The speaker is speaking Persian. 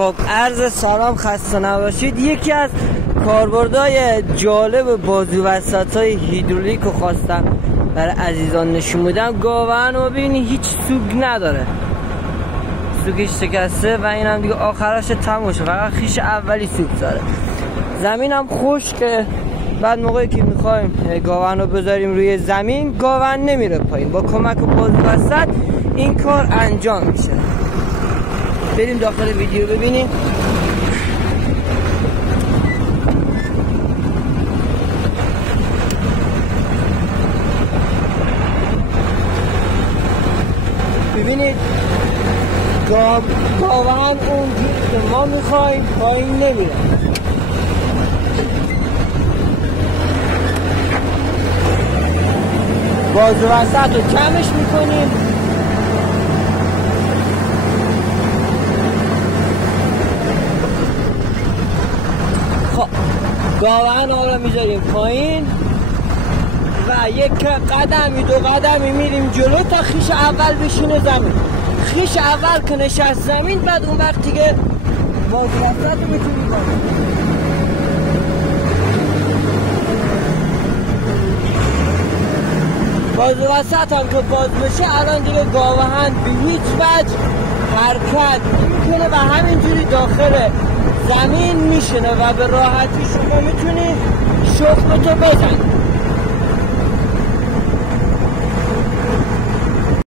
خب عرض سلام، خسته نباشید. یکی از کاربردهای جالب بازو وسطای هیدرولیک رو خواستم برای عزیزان نشون بدم. گاون رو ببینید هیچ سوگ نداره، سوگش شکسته و این هم دیگه آخرش تموم شد، فقط خیش اولی سوگ داره. زمین هم خشکه، بعد موقعی که میخوایم گاون رو بذاریم روی زمین گاون نمیره پایین. با کمک بازو وسط این کار انجام میشه. بریم داخل ویدیو ببینیم. ببینید گاون اونجوری که ما میخوایم پایین نمیره. بازو وسط رو کمش میکنیم. خب گاون ها رو میذاریم پایین و یک قدمی دو قدمی میریم جلو تا خیش اول بشینه زمین. خیش اول که نشست زمین، بعد اون وقت دیگه بازو وسط رو میتونیم کنیم. بازو وسط هم که باز بشه الان دیگه گاون به هیچ وجه حرکت نمیکنه و همینجوری داخل زمین میشینه و به راحتی شما میتونی شخمتو بزنی.